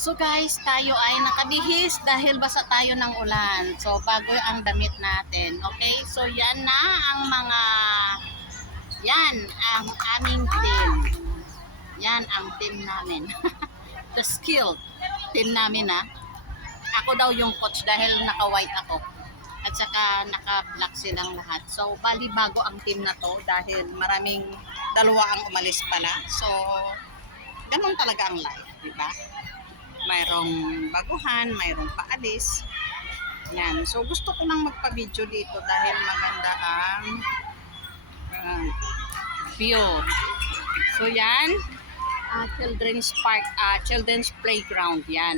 So guys, tayo ay nakabihis dahil basa tayo ng ulan. So bago ang damit natin. Okay? So yan na ang mga yan ang aming team. Yan ang team namin. The skilled team namin ha. Ako daw yung coach dahil naka-white ako. At saka naka-black silang lahat. So bali bago ang team na to dahil maraming dalawa ang umalis pala. So ganun talaga ang life, di ba? Mayroong baguhan, mayroong paalis. Yan. So gusto ko nang magpa-video dito dahil maganda ang view. So yan, children's park, children's playground yan.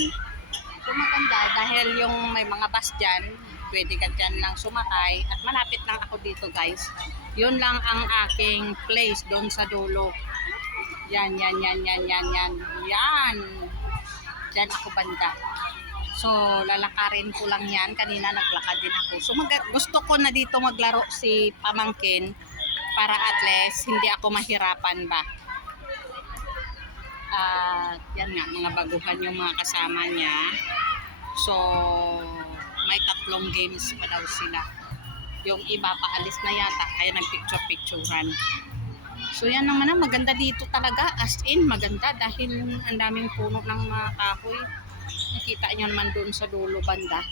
So maganda dahil yung may mga bus dyan, pwede ka dyan lang sumakay at malapit lang ako dito guys. Yun lang ang aking place doon sa dulo. Yan. Diyan ako banda. So, lalakarin ko lang yan. Kanina naglakad din ako. So, gusto ko na dito maglaro si pamangkin para at least hindi ako mahirapan ba. Yan nga, mga baguhan yung mga kasama niya. So, may 3 games pa daw sila. Yung iba paalis na yata, kaya nagpicture-picturean. So yan naman na, maganda dito talaga, as in maganda dahil ang daming puno ng mga kahoy. Nakita nyo naman doon sa dulo banda.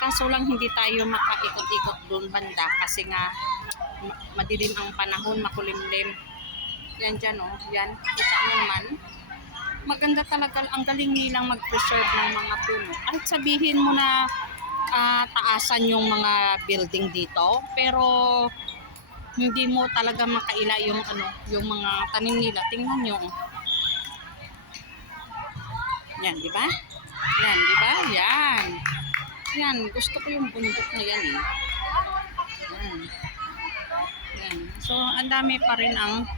Kaso lang hindi tayo makaikot-ikot doon banda kasi nga madilim ang panahon, makulimlim. Yan dyan o, yan, kita nyo naman. Maganda talaga, ang galing nilang mag-preserve ng mga puno. Kahit sabihin mo na taasan yung mga building dito, pero hindi mo talaga makaila yung yung mga tanim nila. Tingnan niyo. Yan, di ba? Yan, di ba? Yan. Yan, gusto ko yung bundok na yan eh. Yan. So, ang dami pa rin ang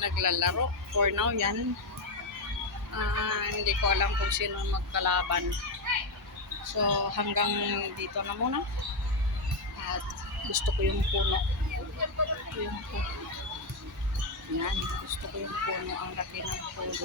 naglalaro for now yan. Hindi ko alam kung sino magkalaban. So, hanggang dito na muna. At gusto ko yung puno. Yan, gusto ko yung puno. Ang laki ng puno.